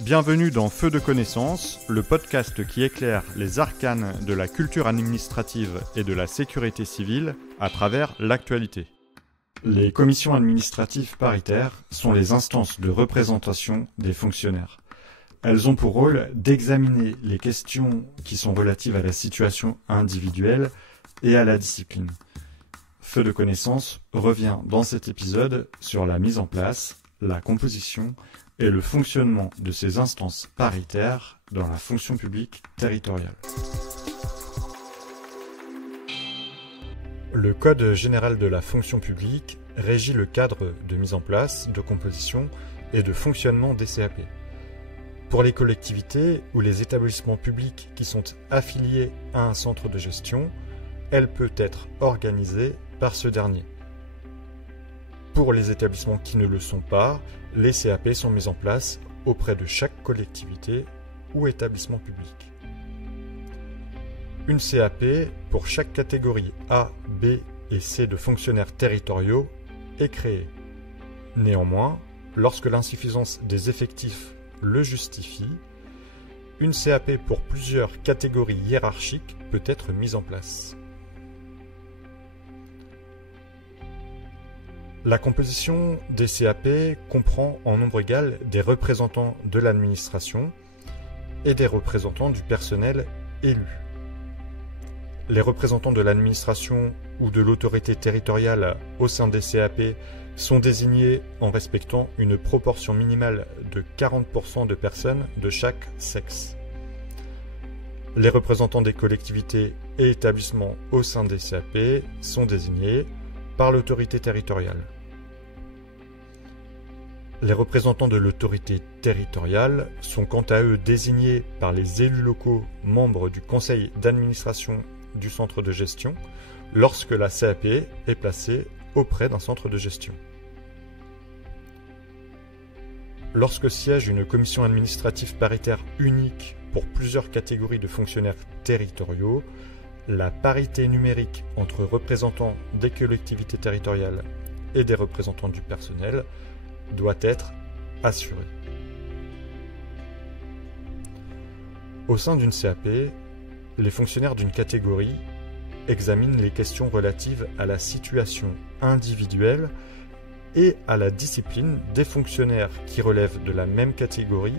Bienvenue dans Feu de connaissance, le podcast qui éclaire les arcanes de la culture administrative et de la sécurité civile à travers l'actualité. Les commissions administratives paritaires sont les instances de représentation des fonctionnaires. Elles ont pour rôle d'examiner les questions qui sont relatives à la situation individuelle et à la discipline. Feu de connaissance revient dans cet épisode sur la mise en place, la composition et le fonctionnement de ces instances paritaires dans la fonction publique territoriale. Le Code général de la fonction publique régit le cadre de mise en place, de composition et de fonctionnement des CAP. Pour les collectivités ou les établissements publics qui sont affiliés à un centre de gestion, elle peut être organisée par ce dernier. Pour les établissements qui ne le sont pas, les CAP sont mis en place auprès de chaque collectivité ou établissement public. Une CAP pour chaque catégorie A, B et C de fonctionnaires territoriaux est créée. Néanmoins, lorsque l'insuffisance des effectifs le justifie, une CAP pour plusieurs catégories hiérarchiques peut être mise en place. La composition des CAP comprend en nombre égal des représentants de l'administration et des représentants du personnel élu. Les représentants de l'administration ou de l'autorité territoriale au sein des CAP sont désignés en respectant une proportion minimale de 40% de personnes de chaque sexe. Les représentants des collectivités et établissements au sein des CAP sont désignés par l'autorité territoriale. Les représentants de l'autorité territoriale sont quant à eux désignés par les élus locaux membres du conseil d'administration du centre de gestion lorsque la CAP est placée auprès d'un centre de gestion. Lorsque siège une commission administrative paritaire unique pour plusieurs catégories de fonctionnaires territoriaux, la parité numérique entre représentants des collectivités territoriales et des représentants du personnel doit être assurée. Au sein d'une CAP, les fonctionnaires d'une catégorie examinent les questions relatives à la situation individuelle et à la discipline des fonctionnaires qui relèvent de la même catégorie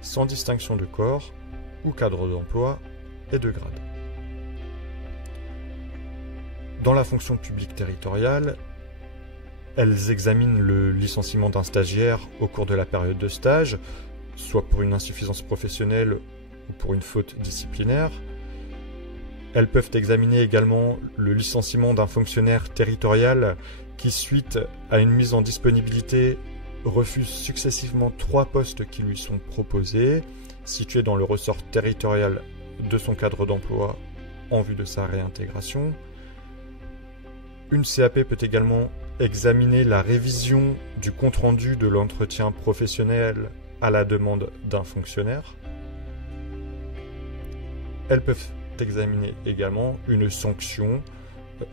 sans distinction de corps ou cadre d'emploi et de grade. Dans la fonction publique territoriale, elles examinent le licenciement d'un stagiaire au cours de la période de stage, soit pour une insuffisance professionnelle ou pour une faute disciplinaire. Elles peuvent examiner également le licenciement d'un fonctionnaire territorial qui, suite à une mise en disponibilité, refuse successivement 3 postes qui lui sont proposés, situés dans le ressort territorial de son cadre d'emploi en vue de sa réintégration. Une CAP peut également examiner la révision du compte-rendu de l'entretien professionnel à la demande d'un fonctionnaire. Elles peuvent examiner également une sanction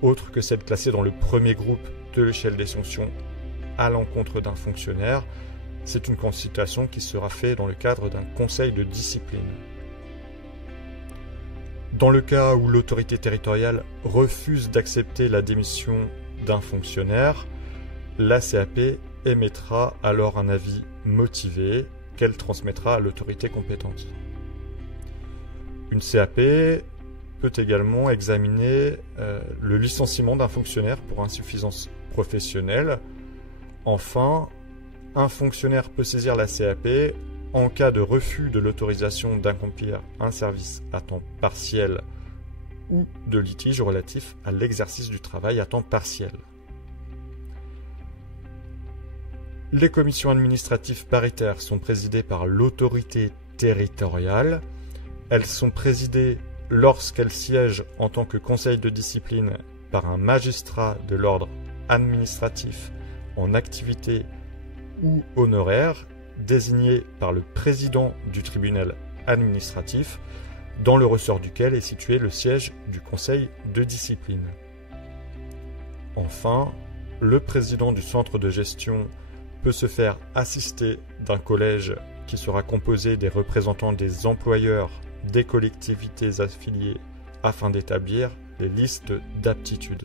autre que celle classée dans le premier groupe de l'échelle des sanctions à l'encontre d'un fonctionnaire. C'est une consultation qui sera faite dans le cadre d'un conseil de discipline. Dans le cas où l'autorité territoriale refuse d'accepter la démission d'un fonctionnaire, la CAP émettra alors un avis motivé qu'elle transmettra à l'autorité compétente. Une CAP peut également examiner le licenciement d'un fonctionnaire pour insuffisance professionnelle. Enfin, un fonctionnaire peut saisir la CAP en cas de refus de l'autorisation d'accomplir un service à temps partiel ou de litige relatif à l'exercice du travail à temps partiel. Les commissions administratives paritaires sont présidées par l'autorité territoriale. Elles sont présidées lorsqu'elles siègent en tant que conseil de discipline par un magistrat de l'ordre administratif en activité ou honoraire, désigné par le président du tribunal administratif, dans le ressort duquel est situé le siège du conseil de discipline. Enfin, le président du centre de gestion peut se faire assister d'un collège qui sera composée des représentants des employeurs des collectivités affiliées afin d'établir les listes d'aptitudes.